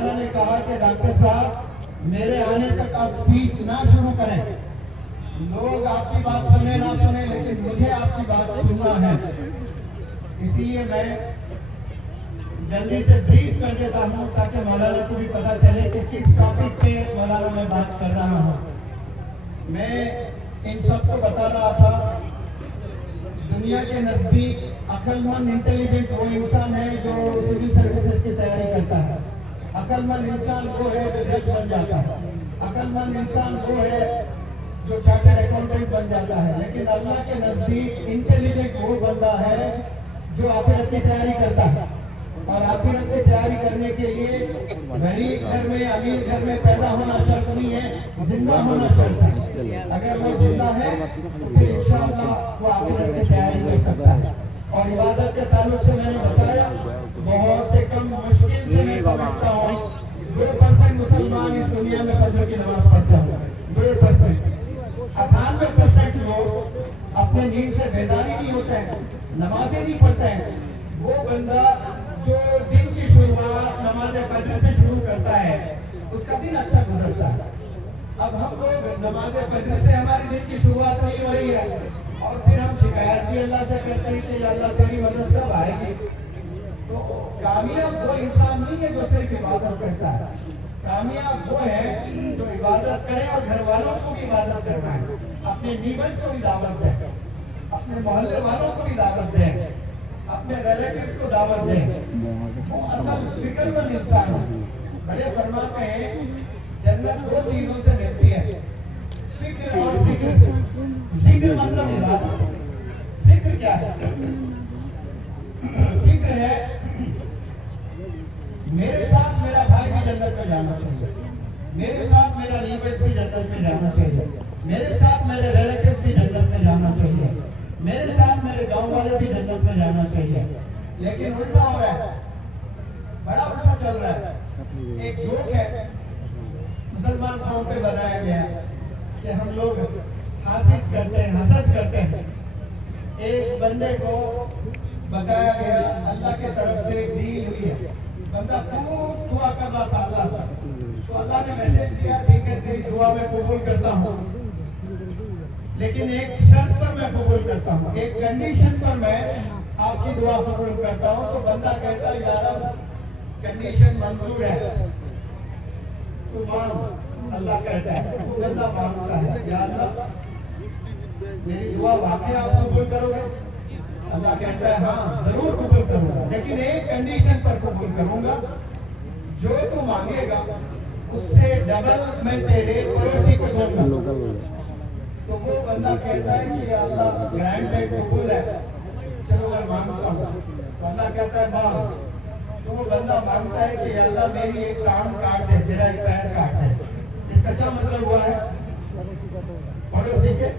مولانا نے کہا کہ ڈاکٹر صاحب میرے آنے تک آپ اسپیچ نہ شروع کریں. لوگ آپ کی بات سنیں نہ سنیں لیکن مجھے آپ کی بات سننا ہے. اسی لیے میں جلدی سے بریف کر دیتا ہوں تاکہ مولانا کو بھی پتا چلے کہ کس ٹاپک پہ مولانا میں بات کر رہا ہوں. میں ان سب کو بتا رہا تھا دنیا کے نزدیک عقل مند انٹیلیجنٹ وہ انسان ہے جو سول سروسز کی تیاری کرتا ہے. عقل مند انسان وہ ہے جو جج بن جاتا ہے. عقل مند انسان وہ ہے جو چارٹرڈ اکاؤنٹنٹ بن جاتا ہے. لیکن اللہ کے نزدیک انٹیلیجنٹ وہ بندہ ہے جو آخرت کی تیاری کرتا ہے. اور آخرت کی تیاری کرنے کے لیے غریب گھر میں امیر گھر میں پیدا ہونا شرط نہیں ہے, زندہ ہونا شرط ہے. اگر وہ زندہ ہے تو پھر انشاءاللہ وہ آخرت کی تیاری کر سکتا ہے. اور عبادت کے تعلق سے میں نے بتایا بہت سے کم مشکل سے میں سمجھتا ہوں 2% مسلمان اس دنیا میں فجر کی نماز پڑھتے ہوں. 2%. 98% لوگ اپنے نیند سے بیداری نہیں ہوتے ہیں, نمازیں نہیں پڑھتے ہیں. وہ بندہ جو دن کی شروعات نماز فجر سے شروع کرتا ہے اس کا دن اچھا گزرتا ہے. اب ہم لوگ نماز فجر سے ہماری دن کی شروعات نہیں ہو رہی ہے اور پھر ہم شکایت بھی اللہ سے کرتے ہیں کہ یا اللہ تیری مدد کب آئے گی. تو کامیاب وہ انسان نہیں ہے جو صرف عبادت کرتا ہے. کامیاب وہ ہے جو عبادت کرے اور گھر والوں کو بھی عبادت کروائے, اپنے نیبرز کو بھی دعوت دے, اپنے محلے والوں کو بھی دعوت دے, اپنے ریلیٹیوز کو دعوت دیں. وہ اصل فکر مند انسان ہے. بڑے فرماتے ہیں جنت 2 چیزوں سے ملتی ہے, فکر اور ذکر سے. ذکر مطلب عبادت. فکر کیا ہے؟ فکر ہے میرے ساتھ میرا بھائی بھی جنت میں جانا چاہیے, میرے ساتھ میرا نیبرز بھی جنت میں جانا چاہیے, میرے ساتھ میرے ریلیٹیوز بھی جنت میں جانا چاہیے, میرے ساتھ میرے گاؤں والے بھی جنت میں جانا چاہیے. لیکن الٹا ہو رہا ہے, بڑا الٹا چل رہا ہے. ایک جوک ہے مسلمان قوم پہ بنایا گیا کہ ہم لوگ حاسد کرتے ہیں, حسد کرتے ہیں. ایک بندے کو بتایا گیا اللہ کے طرف سے ایک ڈیل ہوئی ہے. بندہ خوب دعا کر رہا تھا اللہ سے, تو اللہ نے میسج کیا ٹھیک ہے تیری دعا میں قبول کرتا ہوں لیکن ایک شرط پر میں قبول کرتا ہوں, ایک کنڈیشن پر میں آپ کی دعا قبول کرتا ہوں. تو بندہ کہتا ہے یا رب کنڈیشن منظور ہے تو مانگ. اللہ کہتا ہے تو بندہ مانگتا ہے یا اللہ میری دعا واقعی آپ قبول کرو گے؟ اللہ کہتا ہے ہاں ضرور قبول کروں گا لیکن ایک کنڈیشن پر قبول کروں گا, جو تو مانگے گا اس سے ڈبل میں تیرے پڑوسی کو دوں گا. تو وہ بندہ کہتا ہے کہ یا اللہ گرانٹیڈ قبول ہے, چلو میں مانگتا ہوں. تو اللہ کہتا ہے مانگ. تو وہ بندہ مانگتا ہے کہ یا اللہ میری ایک ٹانگ کاٹ دے, میرا ایک پیر کاٹ دے. اس کا کیا مطلب ہوا ہے؟ پڑوسی کے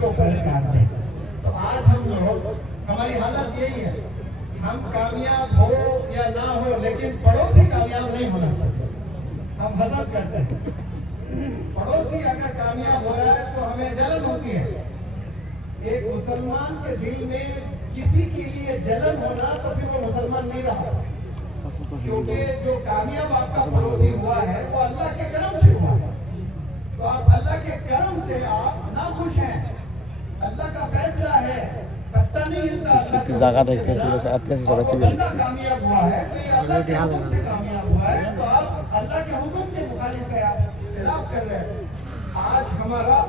2 پیر کاٹ دے. تو آج ہم لوگ ہماری حالت یہی ہے, ہم کامیاب ہو یا نہ ہو لیکن پڑوسی کامیاب نہیں ہونا چاہیے. ہم حسد کرتے ہیں. پڑوسی اگر کامیاب ہو رہا ہے تو ہمیں جلن ہوتی ہے. ایک مسلمان کے دل میں کسی کے لیے جلن ہونا تو پھر وہ مسلمان نہیں رہا, کیونکہ جو کامیاب آپ کا پڑوسی ہوا ہے وہ اللہ کے کرم سے ہوا ہے. تو آپ اللہ کے کرم سے آپ ناخوش ہیں, اللہ کا فیصلہ ہے, پتہ نہیں ہلتا. بندہ کامیاب ہوا ہے تو یہ اللہ کے حکم سے کامیاب ہوا ہے, تو آپ اللہ کے حکم کے مخالف ہے, آپ خلاف کر رہے ہیں. آج ہمارا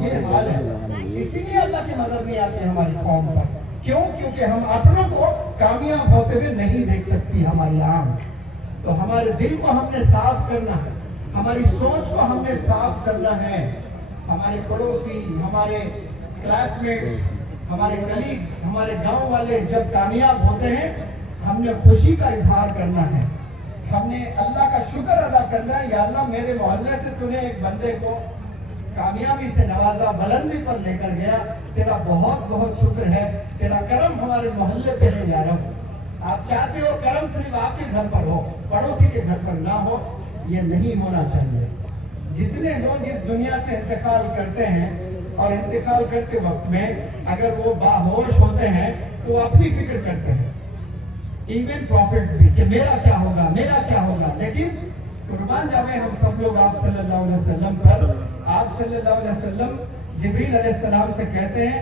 یہ حال ہے, اسی لیے اللہ کی مدد نہیں آتی ہماری قوم پر. کیوں؟ کیونکہ ہم اپنوں کو کامیاب ہوتے ہوئے نہیں دیکھ سکتی ہماری آنکھ. تو ہمارے دل کو ہم نے صاف کرنا ہے, ہماری سوچ کو ہم نے صاف کرنا ہے. ہمارے پڑوسی, ہمارے کلاس میٹس, ہمارے کلیگز, ہمارے گاؤں والے جب کامیاب ہوتے ہیں ہم نے خوشی کا اظہار کرنا ہے, ہم نے اللہ کا شکر ادا کرنا ہے. یا اللہ میرے محلے سے تو نے ایک بندے کو کامیابی سے نوازا, بلندی پر لے کر گیا, تیرا بہت بہت شکر ہے, تیرا کرم ہمارے محلے پہ ہے یا رب. آپ چاہتے ہو کرم صرف آپ کے گھر پر ہو, پڑوسی کے گھر پر نہ ہو. یہ نہیں ہونا چاہیے. جتنے لوگ اس دنیا سے انتقال کرتے ہیں اور انتقال کرتے وقت میں اگر وہ باہوش ہوتے ہیں تو وہ اپنی فکر کرتے ہیں, ایون پروفٹس بھی, کہ میرا کیا ہوگا, میرا کیا ہوگا. لیکن कुर्बान जावे हम सब लोग आप सल्लल्लाहु अलैहि वसल्लम पर। आप सल्लल्लाहु अलैहि वसल्लम जिब्रील अलैहिस्सलाम से कहते हैं,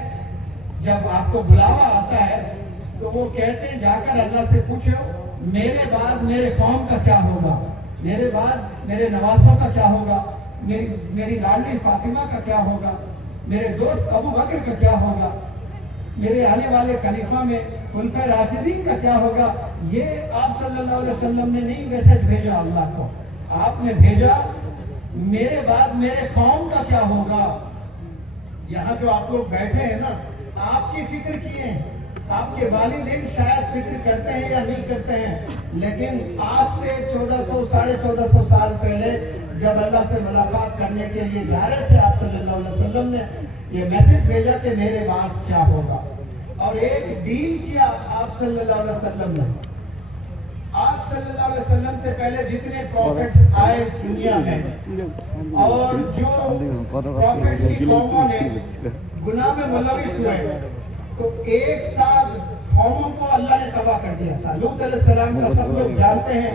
जब आपको बुलावा आता है तो वो कहते हैं जाकर अल्लाह से पूछो मेरे बाद मेरे कौम का क्या होगा, मेरे बाद मेरे नवासों का क्या होगा, मेरी लाडली फातिमा का क्या होगा, मेरे दोस्त अबू बकर का क्या होगा, मेरे आने वाले खलीफा में खुलफा राशिदीन का क्या होगा। ये आप सल्लल्लाहु अलैहि वसल्लम ने नहीं मैसेज भेजा अल्लाह को, आपने भेजा मेरे बाद मेरे कौम का क्या होगा। यहाँ जो आप लोग बैठे हैं ना, आपकी फिक्र किए हैं, आपके वालिदैन शायद फिक्र करते हैं या नहीं करते हैं, लेकिन आज से 1400 साढ़े 1400 साल पहले जब अल्लाह से मुलाकात करने के लिए जा रहे थे आप सल्लल्लाहु अलैहि वसल्लम ने ये मैसेज भेजा कि मेरे बाद क्या होगा, और एक डील किया आप सल्लल्लाहु अलैहि वसल्लम ने। आज सल्लल्लाहु अलैहि वसल्लम से पहले जितने प्रॉफिट्स आए इस दुनिया में और जो प्रॉफिट्स की कौमों ने गुनाह में मुलविस हुए, तो एक साथ कौमों को अल्लाह ने तबाह कर दिया था। लूत अलैहिस्सलाम का सब लोग जानते हैं,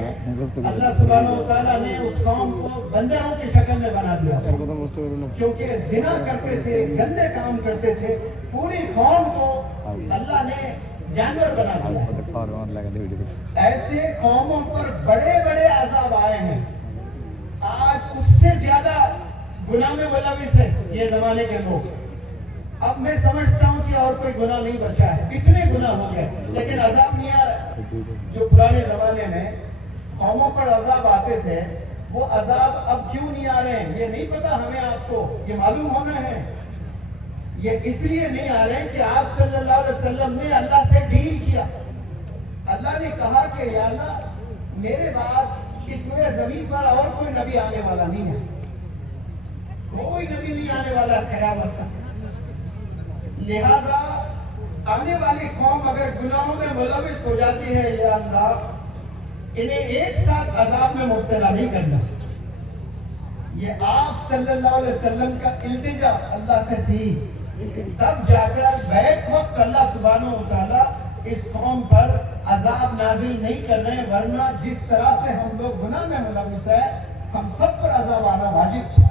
अल्लाह सुब्हानहू व तआला ने उस कौम को बंदरों की शक्ल में बना दिया क्योंकि जिना करते थे, गंदे काम करते थे। पूरी कौम को अल्लाह ने जानवर बना दिया। ऐसे कौमों पर बड़े बड़े अजाब आए हैं, आज उससे ज्यादा गुनाह में मुलविस है ये जमाने के लोग। अब मैं समझता हूँ कि और कोई गुनाह नहीं बचा है, इतने गुनाह हो गए, लेकिन अजाब नहीं आ रहा। जो पुराने जमाने में कौमों पर अजाब आते थे, वो अजाब अब क्यों नहीं आ रहे हैं ये नहीं पता हमें, आपको ये मालूम होना है। ये इसलिए नहीं आ रहे हैं कि आप सल्लल्लाहु अलैहि वसल्लम ने अल्लाह से डील किया। अल्लाह ने कहा कि या अल्लाह मेरे बाद इस जमीन पर और कोई नबी आने वाला नहीं है, कोई नबी नहीं आने वाला क़यामत तक। लिहाजा आने वाली कौम अगर गुनाहों में मुलविस हो जाती है, या अल्लाह इन्हें एक साथ अजाब में मुब्तला नहीं करना। ये आप सल्लल्लाहु अलैहि वसल्लम का इल्तिजा अल्लाह से थी, तब जाकर बैक वक्त अल्लाह सुब्हानहू व तआला इस कौम पर अजाब नाजिल नहीं कर रहे, वरना जिस तरह से हम लोग गुनाह में मुलविस है, हम सब पर अजाब आना वाजिब था।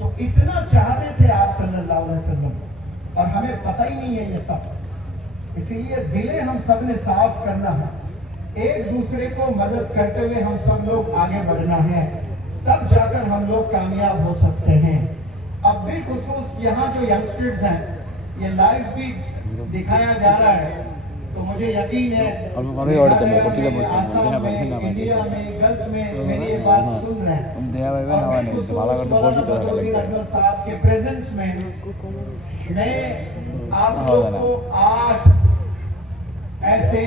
तो इतना चाहते थे आप सल्लल्लाहु अलैहि वसल्लम, और हमें पता ही नहीं है ये सब। इसीलिए दिले हम सब ने साफ करना है, एक दूसरे को मदद करते हुए हम सब लोग आगे बढ़ना है, तब जाकर हम लोग कामयाब हो सकते हैं। अब भी खुसूस यहाँ जो यंगस्टर्स हैं, ये लाइव भी दिखाया जा रहा है, तो मुझे यकीन है आसाम में, इंडिया में, गल्फ में मेरी ये बात सुन रहे हैं। और भी खुसूस मौलाना बदरुद्दीन अजमल साहब के प्रेजेंस में मैं आप लोग को 8 ऐसे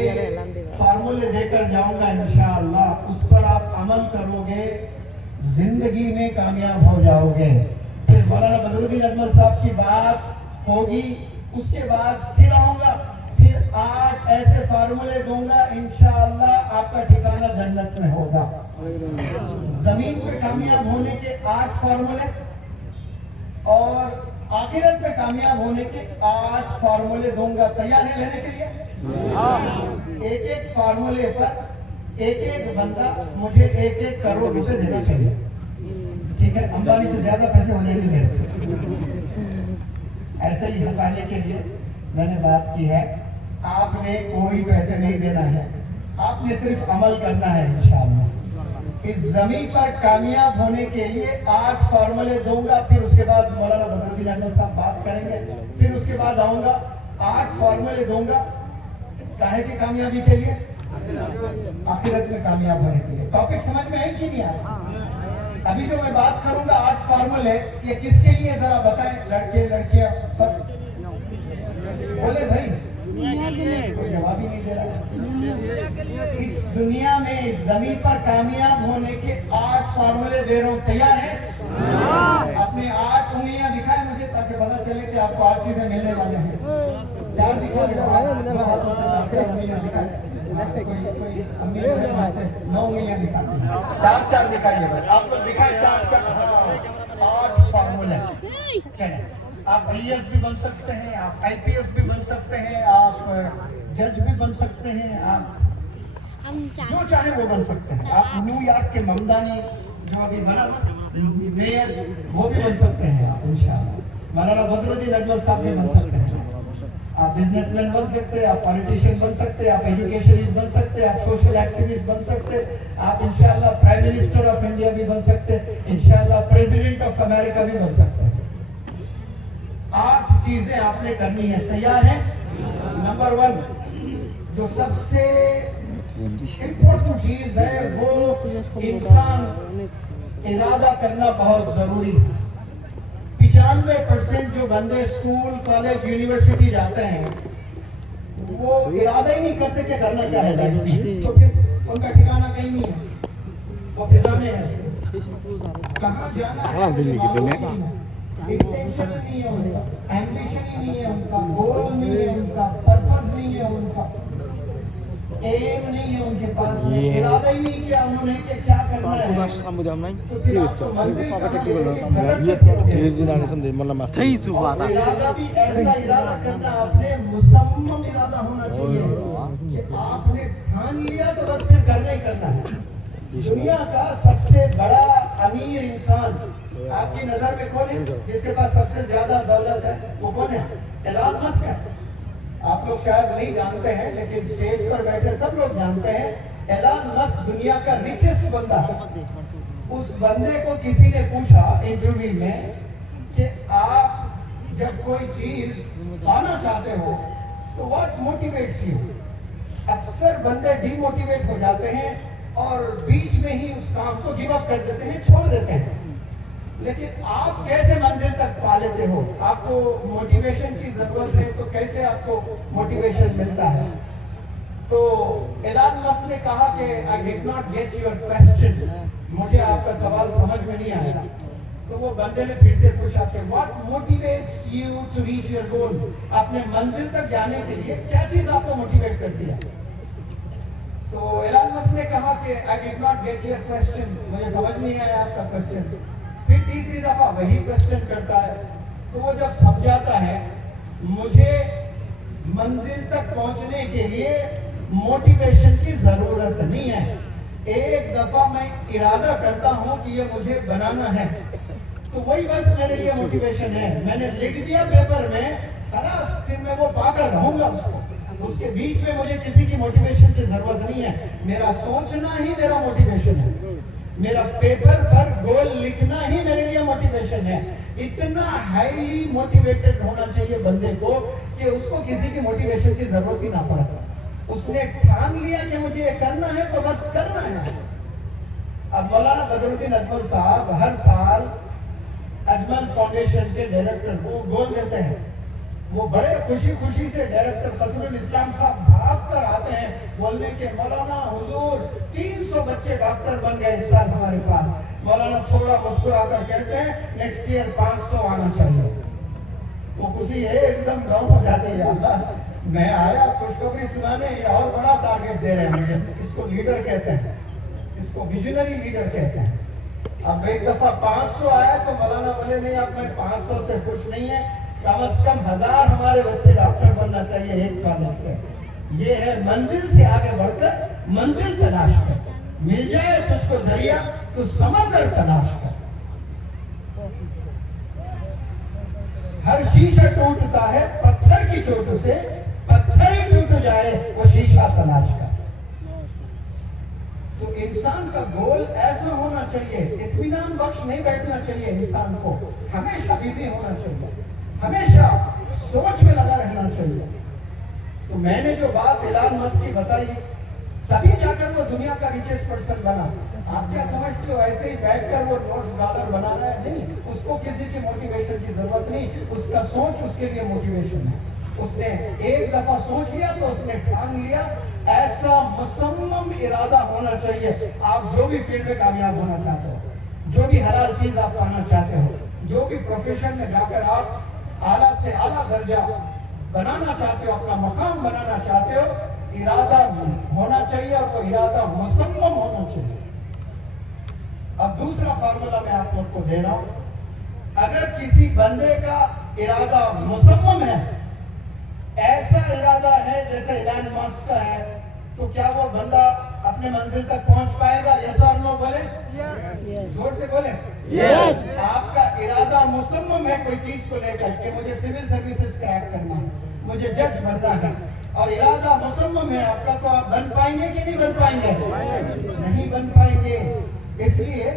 फार्मूले देकर जाऊंगा इंशाअल्लाह, उस पर आप अमल करोगे, जिंदगी में कामयाब हो जाओगे। फिर मौलाना बदरुद्दीन अजमल साहब की बात होगी, उसके बाद फिर आऊंगा, फिर 8 ऐसे फार्मूले दूंगा, इंशाअल्लाह आपका ठिकाना जन्नत में होगा। जमीन पे कामयाब होने के 8 फार्मूले और आखिरत में कामयाब होने के 8 फार्मूले दूंगा। तैयार है लेने के लिए? एक एक फार्मूले पर एक एक बंदा मुझे 1-1 करोड़ रुपए देना चाहिए, ठीक है? अंबानी से ज्यादा पैसे होने नहीं देते। ऐसे ही हंसाने के लिए मैंने बात की है। आपने कोई पैसे नहीं देना है, आपने सिर्फ अमल करना है इंशाअल्लाह। इस जमीन पर कामयाब होने के लिए 8 फार्मूले दूंगा, फिर उसके बाद मौलाना बदरुद्दीन अजमल साहब बात करेंगे, फिर उसके बाद आऊंगा 8 फार्मूले दूंगा, काहे की कामयाबी के लिए? आखिरत में कामयाब होने के लिए। टॉपिक समझ में है कि नहीं आया? अभी जो मैं बात करूंगा 8 फार्मूले, ये किसके लिए जरा बताएं, लड़के लड़कियां सब बोले भाई, कोई जवाब ही नहीं दे रहा। इस दुनिया में इस जमीन पर कामयाब होने के 8 फार्मूले दे रहा हूँ, तैयार है? अपने 8 उंगलियां दिखाए मुझे, ताकि पता चले कि आपको 8 चीजें मिलने वाले हैं। 4 दिखा दो, 2 हाथों से 4 उंगलियां दिखाए। कोई अम्मी जो है वहां से 9 उंगलियां दिखाती है, 4-4 दिखाइए बस, आप लोग दिखाए 4-4। 8 फार्मूले। चलिए, आप IAS भी बन सकते हैं, आप IPS भी बन सकते हैं, आप जज भी बन सकते हैं, आप जो चाहे वो बन सकते हैं। आप न्यूयॉर्क के ममदानी जो अभी बना ना मेयर, वो भी बन सकते हैं आप इंशाल्लाह। मौलाना बदरुद्दीन अजमल साहब भी बन सकते हैं। आप बिजनेसमैन बन सकते हैं, आप पॉलिटिशियन बन सकते हैं, आप एजुकेशनिस्ट बन सकते हैं, आप सोशल एक्टिविस्ट बन सकते हैं, आप इंशाल्लाह प्राइम मिनिस्टर ऑफ इंडिया भी बन सकते हैं, इंशाल्लाह प्रेसिडेंट ऑफ अमेरिका भी बन सकते हैं। 8 चीजें आपने करनी है, तैयार है? नंबर 1 जो सबसे इम्पोर्टेंट चीज है वो इंसान इरादा करना बहुत जरूरी है। 95% जो बंदे स्कूल कॉलेज यूनिवर्सिटी जाते हैं वो इरादा ही नहीं करते कि करना क्या है लाइफ में, तो फिर उनका ठिकाना कहीं नहीं है, वो फिजा में है। कहाँ जाना है इंटेंशन नहीं है उनका, एम्बिशन ही नहीं है उनका, गोल नहीं है उनका, पर्पस नहीं है उनका, एम नहीं है उनके पास, इरादा ही नहीं किया उन्होंने कि क्या करना है। तो फिर आपको मंजिल इरादा भी ऐसा इरादा करना, आपने मुसम्मम इरादा होना चाहिए कि आपने ठान लिया तो बस फिर करना ही करना है। दुनिया का सबसे बड़ा अमीर इंसान आपकी नजर में कौन है? जिसके पास सबसे ज्यादा दौलत है वो कौन है? एलन मस्क है। आप लोग शायद नहीं जानते हैं लेकिन स्टेज पर बैठे सब लोग जानते हैं एलन मस्क दुनिया का रिचेस्ट बंदा है। उस बंदे को किसी ने पूछा इंटरव्यू में कि आप जब कोई चीज पाना चाहते हो तो व्हाट मोटिवेट्स यू? अक्सर बंदे डीमोटिवेट हो जाते हैं और बीच में ही उस काम को गिव अप कर देते हैं, छोड़ देते हैं। लेकिन आप कैसे मंजिल तक पा लेते हो? आपको मोटिवेशन की जरूरत है तो कैसे आपको मोटिवेशन मिलता है? तो एलन मस्क ने कहा कि I did not get your question, मुझे आपका सवाल समझ में नहीं आया। तो वो बंदे ने फिर से पूछा कि what motivates you to reach your goal? अपने मंजिल तक जाने के लिए क्या चीज आपको मोटिवेट करती है? तो एलन मस्क ने कहा कि I did not get your question, मुझे समझ नहीं आया आपका क्वेश्चन। फिर तीसरी दफा वही क्वेश्चन करता है तो वो जब समझाता है मुझे मंजिल तक पहुंचने के लिए मोटिवेशन की जरूरत नहीं है, एक दफा मैं इरादा करता हूं कि ये मुझे बनाना है तो वही बस मेरे लिए मोटिवेशन है। मैंने लिख दिया पेपर में, खलास फिर मैं वो पाकर रहूंगा उसको, उसके बीच में मुझे किसी की मोटिवेशन की जरूरत नहीं है। मेरा सोचना ही मेरा मोटिवेशन है, मेरा पेपर पर गोल लिखना ही मेरे लिए मोटिवेशन है। इतना हाईली मोटिवेटेड होना चाहिए बंदे को कि उसको किसी की मोटिवेशन की जरूरत ही ना पड़े। उसने ठान लिया कि मुझे ये करना है तो बस करना है। अब मौलाना बदरुद्दीन अजमल साहब हर साल अजमल फाउंडेशन के डायरेक्टर को गोल देते हैं। वो बड़े खुशी खुशी से डायरेक्टर फजलुल इस्लाम साहब भाग कर आते हैं बोलने के मौलाना हुजूर 300 बच्चे डॉक्टर बन गए इस साल हमारे पास। मौलाना थोड़ा मुस्कुराकर कहते हैं नेक्स्ट ईयर 500 आना चाहिए। वो खुशी है एकदम गाँव हो जाते हैं, अल्लाह मैं आया खुशखबरी सुनाने, ये और बड़ा टारगेट दे रहे हैं मुझे। इसको लीडर कहते हैं, इसको विजनरी लीडर कहते हैं। अब एक दफा 500 आया तो मौलाना बोले नहीं अब मैं 500 से खुश नहीं है, कम से कम 1000 हमारे बच्चे डॉक्टर बनना चाहिए एक कॉलेज से। ये है मंजिल से आगे बढ़कर मंजिल तलाश कर, मिल जाए तुझको दरिया तो समंदर तलाश कर। हर शीशा टूटता है पत्थर की चोट से, पत्थर ही टूट जाए वो शीशा तलाश कर। तो इंसान का गोल ऐसा होना चाहिए, इत्मीनान बख्श नहीं बैठना चाहिए इंसान को, हमेशा बिजी होना चाहिए, हमेशा सोच में लगा रहना चाहिए। तो मैंने जो बात एलन मस्क की बताई तभी जाकर वो दुनिया का रिचेस्ट पर्सन बना। आप क्या समझते हो ऐसे ही बैठकर वो नोट्स डॉलर बना रहा है? नहीं, उसको किसी की मोटिवेशन की जरूरत नहीं, उसका सोच उसके लिए मोटिवेशन है। उसने एक दफा सोच लिया तो उसने ठान लिया। ऐसा मुसम्मम इरादा होना चाहिए। आप जो भी फील्ड में कामयाब होना चाहते हो, जो भी हलाल चीज आप पाना चाहते हो, जो भी प्रोफेशन में जाकर आप आला से आला दर्जा बनाना चाहते हो, अपना मकाम बनाना चाहते हो, इरादा होना चाहिए और वो इरादा मुसम्मम होना चाहिए। अब दूसरा फार्मूला मैं आप लोग को दे रहा हूं। अगर किसी बंदे का इरादा मुसम्मम है, ऐसा इरादा है जैसे एलन मस्क का है, तो क्या वो बंदा अपने मंजिल तक पहुंच पाएगा? यस और नो बोले, जोर से बोले। यस। आपका इरादा मुसम्मम है कोई चीज को लेकर के मुझे सिविल सर्विसेज क्रैक करना है, मुझे जज बनना है, और इरादा मुसम्मम है आपका, तो आप बन पाएंगे कि नहीं बन पाएंगे? नहीं बन पाएंगे। इसलिए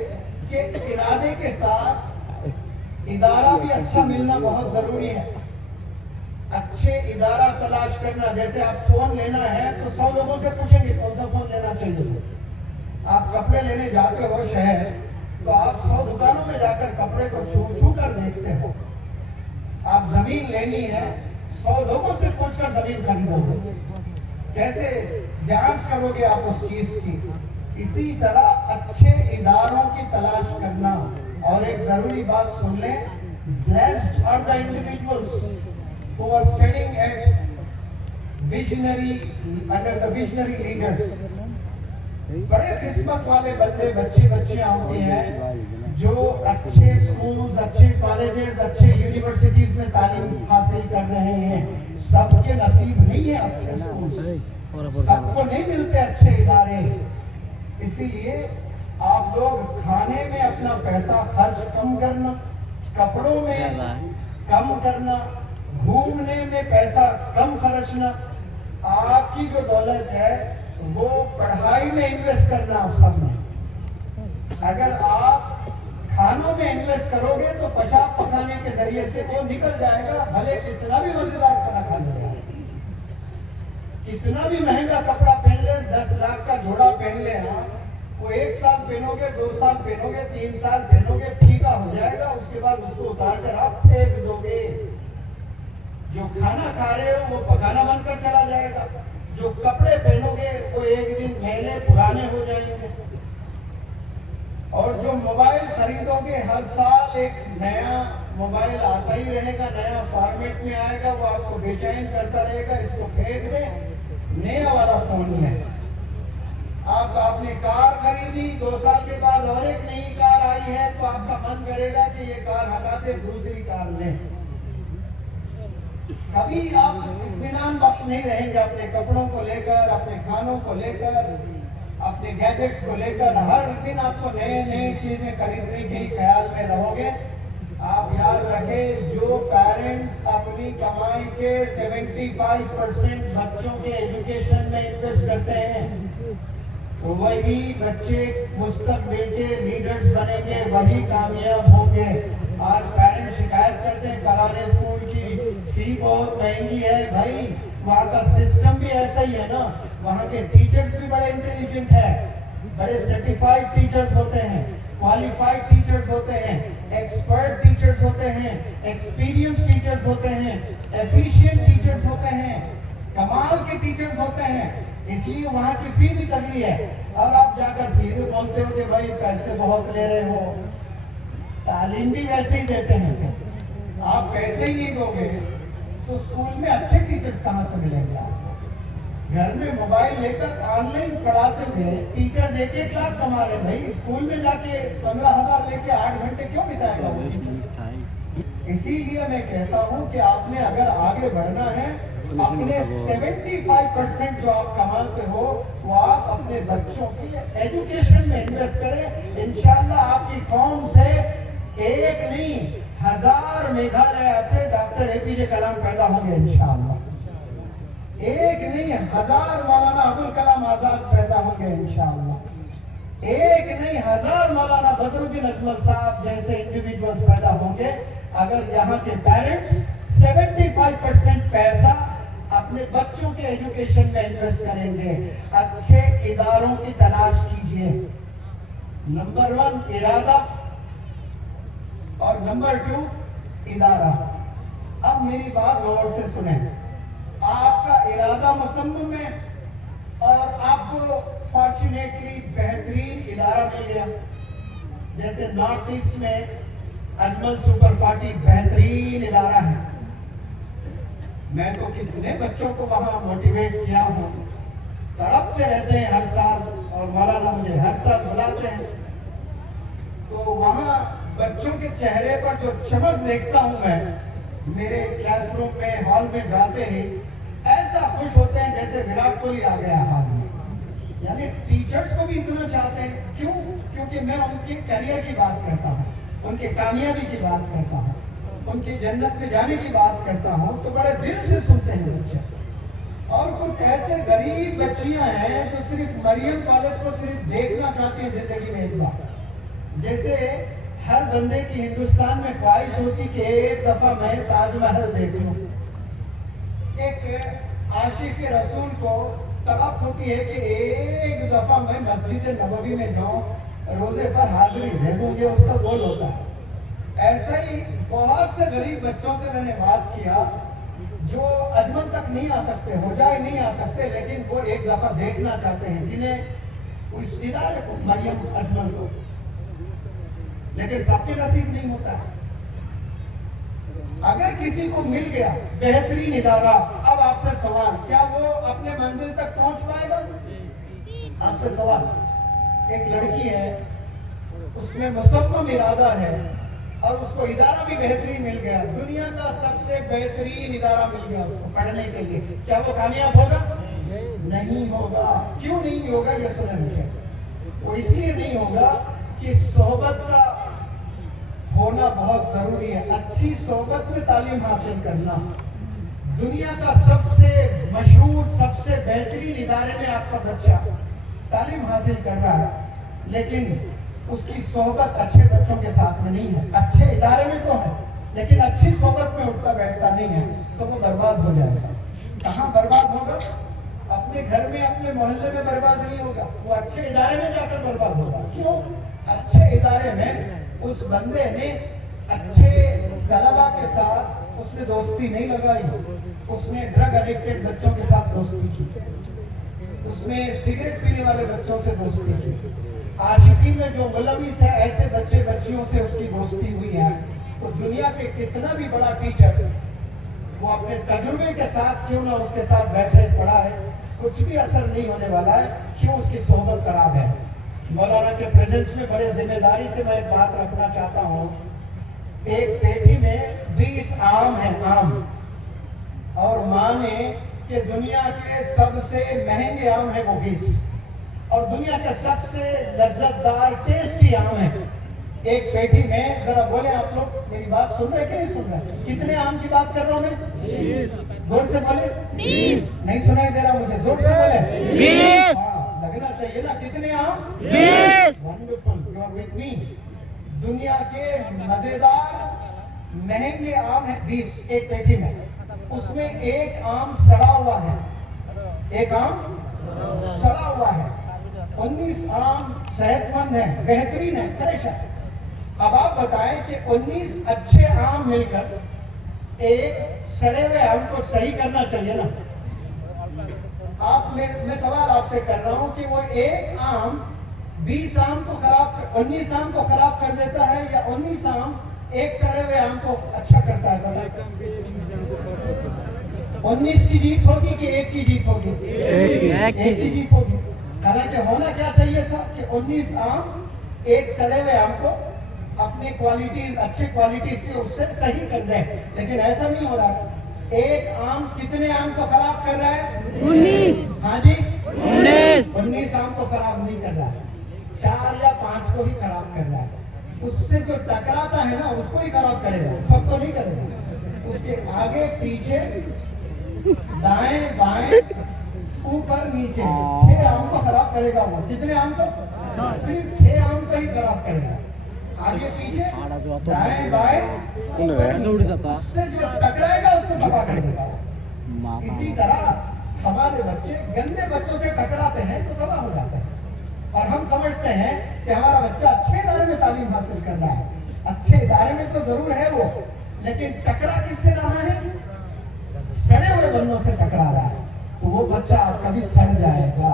कि इरादे के साथ इदारा भी अच्छा मिलना बहुत जरूरी है। अच्छे इदारा तलाश करना, जैसे आप फोन लेना है तो 100 लोगों से पूछेंगे कौन सा फोन लेना चाहिए। आप कपड़े लेने जाते हो शहर, तो आप 100 दुकानों में जाकर कपड़े को छू छू कर देखते हो। आप जमीन लेनी है, 100 लोगों से पूछकर जमीन खरीदोगे। कैसे जांच करोगे आप उस चीज की? इसी तरह अच्छे इदारों की तलाश करना। और एक जरूरी बात सुन लें, blessed are the individuals who are studying at visionary under the visionary leaders. बड़े किस्मत वाले बंदे बच्चे बच्चियां होती हैं जो अच्छे स्कूल्स, अच्छे कॉलेजेस, अच्छे यूनिवर्सिटीज में तालीम हासिल कर रहे हैं। सबके नसीब नहीं है अच्छे स्कूल्स, सबको नहीं मिलते अच्छे इदारे। इसीलिए आप लोग खाने में अपना पैसा खर्च कम करना, कपड़ों में कम करना, घूमने में पैसा कम खर्चना। आपकी जो दौलत है वो पढ़ाई में इन्वेस्ट करना। आप सब में अगर आप खानों में इन्वेस्ट करोगे तो पेशाब पखाने के जरिए से वो निकल जाएगा, भले कितना भी मजेदार खाना खा लेगा, कितना भी महंगा कपड़ा पहन ले, 10 लाख का जोड़ा पहन ले आप, वो 1 साल पहनोगे, 2 साल पहनोगे, 3 साल पहनोगे, फीका हो जाएगा, उसके बाद उसको उतार कर आप फेंक दोगे। जो खाना खा रहे हो वो पकाना बनकर चला जाएगा, जो कपड़े पहनोगे वो एक दिन मैले पुराने हो जाएंगे, और जो मोबाइल खरीदोगे हर साल एक नया मोबाइल आता ही रहेगा, नया फॉर्मेट में आएगा, वो आपको बेचैन करता रहेगा। इसको फेंक दें, नया वाला फोन है। आपने कार खरीदी, 2 साल के बाद और एक नई कार आई है, तो आपका मन करेगा कि ये कार हटा दे, दूसरी कार लें। कभी आप इत्मीनान बख्श नहीं रहेंगे अपने कपड़ों को लेकर, अपने खानों को लेकर, अपने गैजेट्स को लेकर। हर दिन आपको नए नई चीजें खरीदने के ही ख्याल में रहोगे। आप याद रखें, जो पेरेंट्स अपनी कमाई के 75% बच्चों के एजुकेशन में इन्वेस्ट करते हैं, वही बच्चे मुस्तकबिल के लीडर्स बनेंगे, वही कामयाब होंगे। आज पेरेंट्स शिकायत करते हैं फलाने स्कूल की फी बहुत महंगी है। भाई वहाँ का सिस्टम भी ऐसा ही है ना, वहाँ के टीचर्स भी बड़े इंटेलिजेंट है, बड़े सर्टिफाइड टीचर्स होते हैं, क्वालिफाइड टीचर्स होते हैं, एक्सपर्ट टीचर्स होते हैं, एक्सपीरियंस टीचर्स होते हैं, एफिशिएंट टीचर्स होते हैं, कमाल के टीचर्स होते हैं। इसलिए वहाँ की फी भी तगड़ी है। और आप जाकर सीधे बोलते हो कि भाई पैसे बहुत ले रहे हो, तालीम भी वैसे ही देते हैं, आप पैसे ही नहीं दोगे तो स्कूल में अच्छे टीचर्स कहाँ से मिलेंगे आपको? घर में मोबाइल लेकर ऑनलाइन पढ़ाते हुए टीचर्स 1-1 लाख कमा रहे हैं। भाई स्कूल में जाके 15,000 लेके 8 घंटे क्यों बिताएगा वो टीचर? इसीलिए मैं कहता हूँ कि आपने अगर आगे बढ़ना है, अपने 75% जो आप कमाते हो वो आप अपने बच्चों की एजुकेशन में इन्वेस्ट करें। इंशाल्लाह आपकी कौम से एक नहीं 1000 मेघालय से डॉक्टर APJ कलाम पैदा होंगे इंशाल्लाह। एक नहीं 1000 मौलाना अबुल कलाम आजाद पैदा होंगे इंशाल्लाह। एक नहीं 1000 मौलाना बदरुद्दीन अजमल साहब जैसे इंडिविजुअल्स पैदा होंगे, अगर यहाँ के पेरेंट्स 75% पैसा अपने बच्चों के एजुकेशन में इन्वेस्ट करेंगे। अच्छे इदारों की तलाश कीजिए। नंबर 1 इरादा और नंबर 2 इदारा। अब मेरी बात गौर से सुने। आपका इरादा मुसम्मम है और आपको फॉर्चुनेटली बेहतरीन इदारा मिल गया। जैसे नॉर्थ ईस्ट में अजमल सुपर 40 बेहतरीन इदारा है। मैं तो कितने बच्चों को वहां मोटिवेट किया हूं, तड़पते रहते हैं हर साल, और मौलाना मुझे हर साल बुलाते हैं। तो वहां बच्चों के चेहरे पर जो चमक देखता हूं मैं, मेरे क्लासरूम में हॉल में जाते ही ऐसा खुश होते हैं जैसे विराट कोहली आ गया हाल में। यानी टीचर्स को भी इतना चाहते हैं। क्यों? क्योंकि मैं उनके करियर की बात करता हूँ, उनके कामयाबी की बात करता हूँ, उनकी जन्नत में जाने की बात करता हूँ, तो बड़े दिल से सुनते हैं बच्चे। और कुछ ऐसे गरीब बच्चियां हैं जो सिर्फ मरियम कॉलेज को सिर्फ देखना चाहती हैं जिंदगी में एक बार। जैसे हर बंदे की हिंदुस्तान में ख्वाहिश होती कि एक दफा मैं ताजमहल देख लूं। एक आशिक रसूल को तलब होती है कि एक दफा मैं मस्जिद नबवी में जाऊं, रोजे पर हाजिरी दे दूं, ये उसका गोल होता है। ऐसा ही बहुत से गरीब बच्चों से मैंने बात किया जो अजमल तक नहीं आ सकते, हो जाए नहीं आ सकते, लेकिन वो एक दफा देखना चाहते हैं जिन्हें उस इदारे को, मरियम अजमल को, लेकिन सबके नसीब नहीं होता है। अगर किसी को मिल गया बेहतरीन इदारा, अब आपसे सवाल, क्या वो अपने मंजिल तक पहुंच पाएगा? आपसे सवाल, एक लड़की है, उसमें मुसम्मम इरादा है और उसको इदारा भी बेहतरीन मिल गया, दुनिया का सबसे बेहतरीन इदारा मिल गया उसको पढ़ने के लिए, क्या वो कामयाब होगा? नहीं होगा। क्यों नहीं होगा ये सुने मुझे। वो इसलिए नहीं होगा कि सोहबत का होना बहुत जरूरी है। अच्छी सोहबत में तालीम हासिल करना, दुनिया का सबसे मशहूर सबसे बेहतरीन इदारे में आपका बच्चा तालीम हासिल कर रहा है, लेकिन उसकी सोहबत अच्छे बच्चों के साथ में नहीं है। अच्छे इदारे में तो है, लेकिन अच्छी सोहबत में उठता बैठता नहीं है, तो वो बर्बाद हो जाएगा। कहाँ बर्बाद होगा? अपने घर में, अपने मोहल्ले में बर्बाद नहीं होगा, वो अच्छे इदारे में जाकर बर्बाद होगा। क्यों? अच्छे इदारे में उस बंदे ने अच्छे तलबा के साथ उसने दोस्ती नहीं लगाई, उसने ड्रग एडिक्टेड बच्चों के साथ दोस्ती की, उसने सिगरेट पीने वाले बच्चों से दोस्ती की, आशिकी में जो मुलविस है ऐसे बच्चे बच्चियों से उसकी दोस्ती हुई है। तो दुनिया के कितना भी बड़ा टीचर वो अपने तजुर्बे के साथ क्यों ना उसके साथ बैठे पढ़ा है, कुछ भी असर नहीं होने वाला है। क्यों? उसकी सोहबत खराब है। मौलाना के प्रेजेंस में बड़े जिम्मेदारी से मैं एक बात रखना चाहता हूँ। एक पेटी में 20 आम है, आम, और माने कि दुनिया के सबसे महंगे आम है वो 20, और दुनिया का सबसे लज्जतदार टेस्टी आम है एक पेटी में। जरा बोले आप लोग, मेरी बात सुन रहे कि नहीं सुन रहे? कितने आम की बात कर रहा हूं मैं? जोर से बोले। नहीं सुनाई दे रहा मुझे, जोर से बोले। लगना चाहिए ना। कितने आम? Wonderful, you are with me. दुनिया के मजेदार महंगे आम है 20 एक पेटी में, उसमें एक आम सड़ा हुआ है, एक आम सड़ा हुआ है। 19 आम सेहतमंद है, बेहतरीन है, फ्रेश है। अब आप बताएं कि 19 अच्छे आम मिलकर एक सड़े हुए आम को सही करना चाहिए ना। मैं सवाल आपसे कर रहा हूं कि वो एक आम 20 आम को खराब, 19 आम को खराब कर देता है, या 19 आम एक सड़े हुए आम को अच्छा करता है? बताएं। 19 की जीत होगी कि एक की जीत होगी? एक की जीत होगी। हालांकि होना क्या चाहिए था कि 19 आम एक सड़े हुए आम को अपनी क्वालिटीज, अच्छी क्वालिटी से उससे सही कर दे, लेकिन ऐसा नहीं हो रहा। एक आम कितने आम को खराब कर रहा है? 19। हाँ जी, 19 आम को खराब नहीं कर रहा है, 4 या 5 को ही खराब कर रहा है। उससे जो टकराता है ना उसको ही खराब करेगा, सबको नहीं करेगा। उसके आगे पीछे दाएं बाएं ऊपर नीचे 6 आम को खराब करेगा वो। कितने आम को? सिर्फ 6 आम को ही खराब करेगा, आगे पीछे दाएं बाएं ऊपर नीचे, उससे जो टकराएगा उसको तबाह कर देगा। इसी तरह हमारे बच्चे गंदे बच्चों से टकराते हैं तो तबाह हो जाते हैं, और हम समझते हैं कि हमारा बच्चा अच्छे इदारे में तालीम हासिल कर रहा है। अच्छे इदारे में तो जरूर है वो, लेकिन टकरा किससे रहा है? सड़े हुए बंदों से टकरा रहा है, तो वो बच्चा कभी सड़ जाएगा।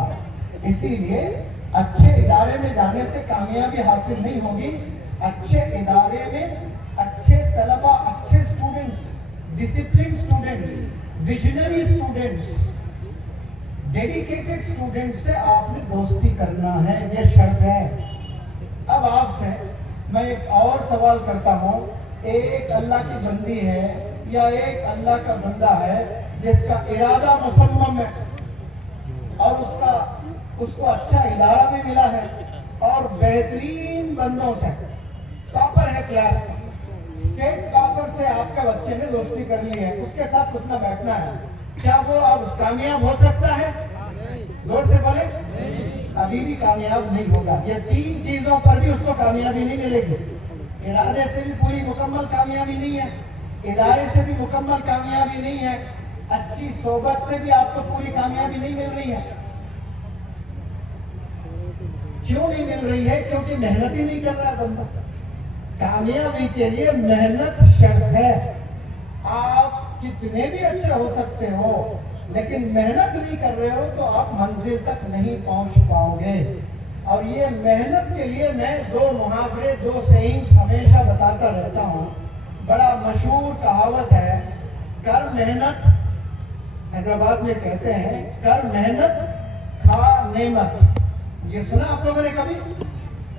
इसीलिए अच्छे इदारे में जाने से कामयाबी हासिल नहीं होगी। अच्छे इदारे में अच्छे तलबा, अच्छे students, discipline students, visionary students, dedicated student से आपने दोस्ती करना है, ये शर्त है। अब आपसे मैं एक और सवाल करता हूँ। एक अल्लाह की बंदी है या एक अल्लाह का बंदा है जिसका इरादा मुसम्मम है और उसका اس کو اچھا ادارہ بھی ملا ہے اور بہترین بندوں سے، ٹاپر ہے کلاس کا، اسٹیٹ ٹاپر سے آپ کا بچے نے دوستی کر لی ہے، اس کے ساتھ اٹھنا بیٹھنا ہے، کیا وہ اب کامیاب ہو سکتا ہے؟ زور سے بولے، ابھی بھی کامیاب نہیں ہوگا۔ یہ تین چیزوں پر بھی اس کو کامیابی نہیں ملے گی۔ ارادے سے بھی پوری مکمل کامیابی نہیں ہے، ادارے سے بھی مکمل کامیابی نہیں ہے، اچھی صحبت سے بھی آپ کو پوری کامیابی نہیں مل رہی ہے۔ کیوں نہیں مل رہی ہے؟ کیونکہ محنت ہی نہیں کر رہا ہے بندہ۔ کامیابی کے لیے محنت شرط ہے۔ آپ کتنے بھی اچھے ہو سکتے ہو لیکن محنت نہیں کر رہے ہو تو آپ منزل تک نہیں پہنچ پاؤ گے۔ اور یہ محنت کے لیے میں دو محاورے، دو سینگز ہمیشہ بتاتا رہتا ہوں۔ بڑا مشہور کہاوت ہے، کر محنت، حیدرآباد میں کہتے ہیں کر محنت کھا نعمت۔ یہ سنا آپ لوگوں نے کبھی؟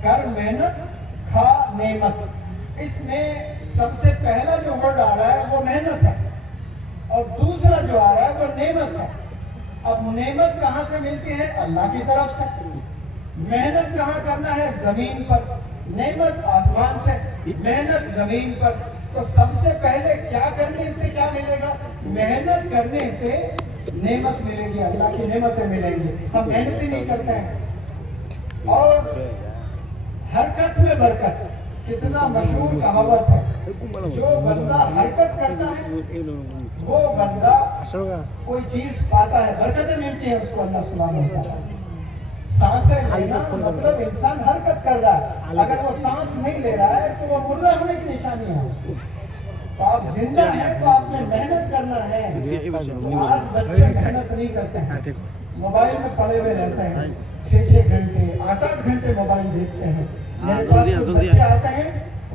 کر محنت کھا نعمت۔ اس میں سب سے پہلا جو ورڈ آ رہا ہے وہ محنت ہے اور دوسرا جو آ رہا ہے وہ نعمت ہے۔ اب نعمت کہاں سے ملتی ہے؟ اللہ کی طرف سے۔ محنت کہاں کرنا ہے؟ زمین پر۔ نعمت آسمان سے، محنت زمین پر۔ تو سب سے پہلے کیا کرنے سے کیا ملے گا؟ محنت کرنے سے نعمت ملے گی، اللہ کی نعمتیں ملیں گی۔ ہم محنت ہی نہیں کرتے ہیں۔ اور حرکت میں برکت، کتنا مشہور کہاوت ہے، جو بندہ حرکت کرتا ہے وہ بندہ کوئی چیز پاتا ہے، برکتیں ملتی ہیں اس کو اللہ سبحانہ و تعالیٰ۔ سانسیں لینا مطلب انسان حرکت کر رہا ہے، اگر وہ سانس نہیں لے رہا ہے تو وہ مردہ ہونے کی نشانی ہے اس کی۔ تو آپ زندہ ہیں تو آپ نے محنت کرنا ہے۔ تو آج بچے محنت نہیں کرتے ہیں، موبائل میں پڑے ہوئے رہتے ہیں، 6 گھنٹے 8 گھنٹے موبائل دیکھتے ہیں۔ میرے پاس کچھ بچے آتے ہیں،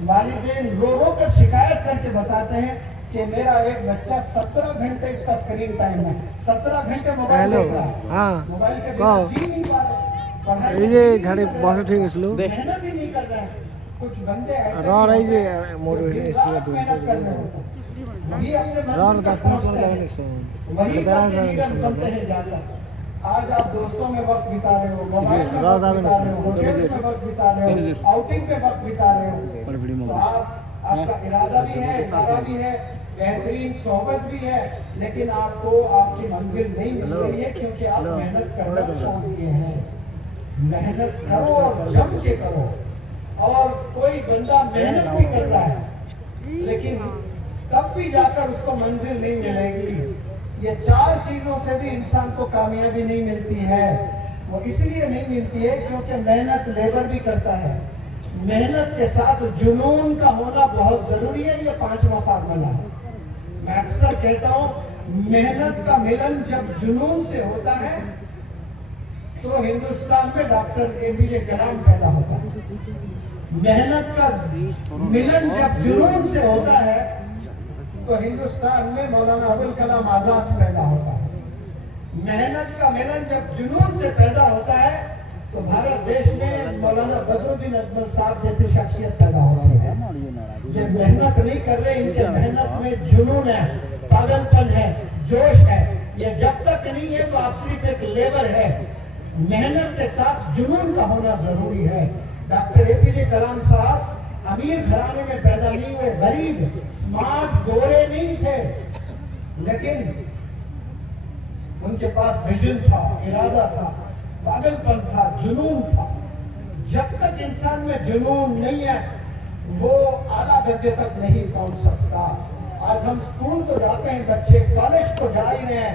والدین رو رو کر شکایت کر کے بتاتے ہیں کہ میرا ایک بچہ 17 گھنٹے اس کا اسکرین ٹائم ہے، 17 گھنٹے موبائل دیکھ رہا ہے، موبائل کے بنا جی نہیں پا رہے، پڑھائی محنت ہی نہیں کر رہے ہیں۔ کچھ بندے ایسے دن رات محنت کر رہے ہوتے ہیں، وہی اپنے منزل تک پہنچتے ہیں، وہی اپنے لیڈرز بنتے ہیں جا کر۔ آج آپ دوستوں میں وقت بتا رہے ہو، موبائل میں وقت بتا رہے ہو، ہوٹلز میں وقت بتا رہے ہو، آؤٹنگ میں وقت بتا رہے ہو، تو آپ کا ارادہ بھی ہے، ارادہ بھی ہے، بہترین صحبت بھی ہے، لیکن آپ کو آپ کی منزل نہیں مل رہی ہے کیونکہ آپ محنت کرنا چھوڑ دیے ہیں۔ محنت کرو اور جم کے کرو۔ اور کوئی بندہ محنت بھی کر رہا ہے لیکن تب بھی جا کر اس کو منزل نہیں ملے گی۔ یہ 4 چیزوں سے بھی انسان کو کامیابی نہیں ملتی ہے۔ وہ اس لیے نہیں ملتی ہے کیونکہ محنت لیبر بھی کرتا ہے، محنت کے ساتھ جنون کا ہونا بہت ضروری ہے۔ یہ 5واں فارمولہ ہے۔ میں اکثر کہتا ہوں محنت کا ملن جب جنون سے ہوتا ہے تو ہندوستان میں ڈاکٹر APJ کلام پیدا ہوتا ہے۔ محنت کا ملن جب جنون سے ہوتا ہے تو ہندوستان میں مولانا ابوالکلام آزاد پیدا ہوتا ہے۔ محنت کا ملن جب جنون سے پیدا ہوتا ہے تو بھارت دیش میں مولانا بدرالدین اجمل صاحب جیسی شخصیت پیدا ہوتی ہے۔ یہ محنت نہیں کر رہے، ان کے محنت میں جنون ہے، پاگل پن ہے، جوش ہے۔ یہ جب تک نہیں ہے تو آپ صرف ایک لیبر ہے۔ محنت کے ساتھ جنون کا ہونا ضروری ہے۔ ڈاکٹر APJ کلام صاحب امیر گھرانے میں پیدا نہیں ہوئے، غریب سمارٹ گورے نہیں تھے، لیکن ان کے پاس ویژن تھا، ارادہ تھا، پاگل پن تھا، جنون تھا۔ جب تک انسان میں جنون نہیں ہے وہ اعلیٰ درجے تک نہیں پہنچ سکتا۔ آج ہم اسکول تو جاتے ہیں، بچے کالج تو جا ہی رہے ہیں،